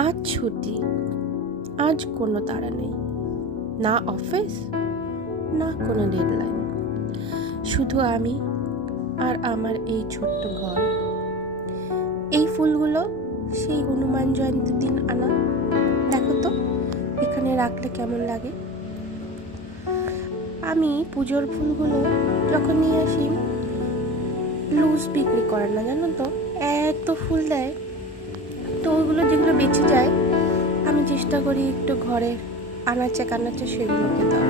আজ ছুটি, আজ কোনো তাড়া নেই, না অফিস না কোনো ডেডলাইন, শুধু আমি আর আমার এই ছোট্ট ঘর। এই ফুলগুলো সেই হনুমান জয়ন্তীর দিন আনা, দেখো তো এখানে রাখলে কেমন লাগে। আমি পুজোর ফুলগুলো যখন নিয়ে আসি লুজ বিক্রি করে না, জানো তো, এত ফুল দেয়। তো ওইগুলো যেগুলো বেঁচে যায় আমি চেষ্টা করি একটু ঘরে আনাচে কানাচে সেগুলোকে দাও,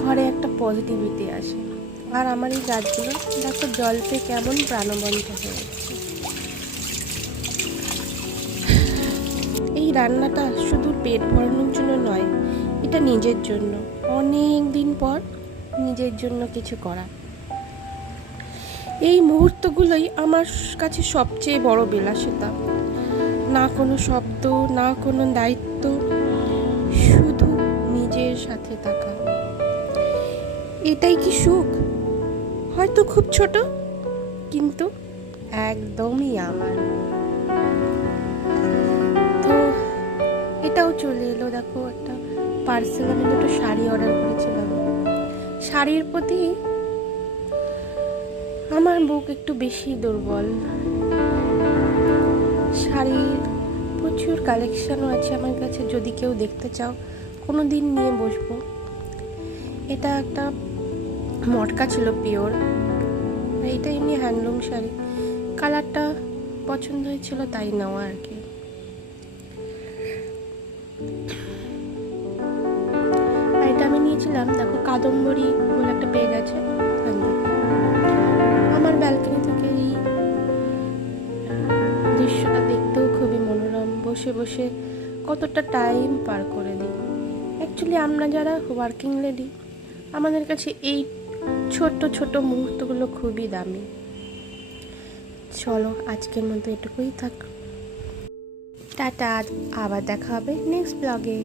ঘরে একটা পজিটিভিটি আসে। আর আমার এই গাছগুলো দেখো জল পেয়ে কেমন প্রাণবন্ত হয়ে যাচ্ছে। এই রান্নাটা শুধু পেট ভরানোর জন্য নয়, এটা নিজের জন্য, অনেক দিন পর নিজের জন্য কিছু করা। এই মুহূর্তগুলোই আমার কাছে সবচেয়ে বড় বিলাসিতা। না কোনো শব্দ, না কোনো দায়িত্ব, শুধু নিজের সাথে থাকা। এটাই কি সুখ? হয়তো খুব ছোট, কিন্তু একদমই আমার। তো এটাও চলে এলো, দেখো একটা পার্সেল। আমি দুটো শাড়ি অর্ডার করেছিলাম। শাড়ির প্রতি আমার বুক একটু বেশি দুর্বল। শাড়ির প্রচুর কালেকশনও আছে আমার কাছে, যদি কেউ দেখতে চাও কোনো দিন নিয়ে বসবো। এটা একটা মটকা ছিল পিওর, এইটা এমনি হ্যান্ডলুম শাড়ি, কালারটা পছন্দ হয়েছিল তাই নেওয়া আর কি। আর এটা আমি নিয়েছিলাম, দেখো কাদম্বরী বলে একটা পেজ আছে, আমার ব্যালকনি থেকে এই দৃশ্যটা দেখতেও খুবই মনোরম। বসে বসে কতটা টাইম পার করে দিই। অ্যাকচুয়ালি আমরা যারা ওয়ার্কিং লেডি, আমাদের কাছে এই ছোট ছোট মুহূর্তগুলো খুবই দামি। চলো আজকের মতো এটুকুই থাক, টাটা, আবার দেখা হবে নেক্সট ব্লগে।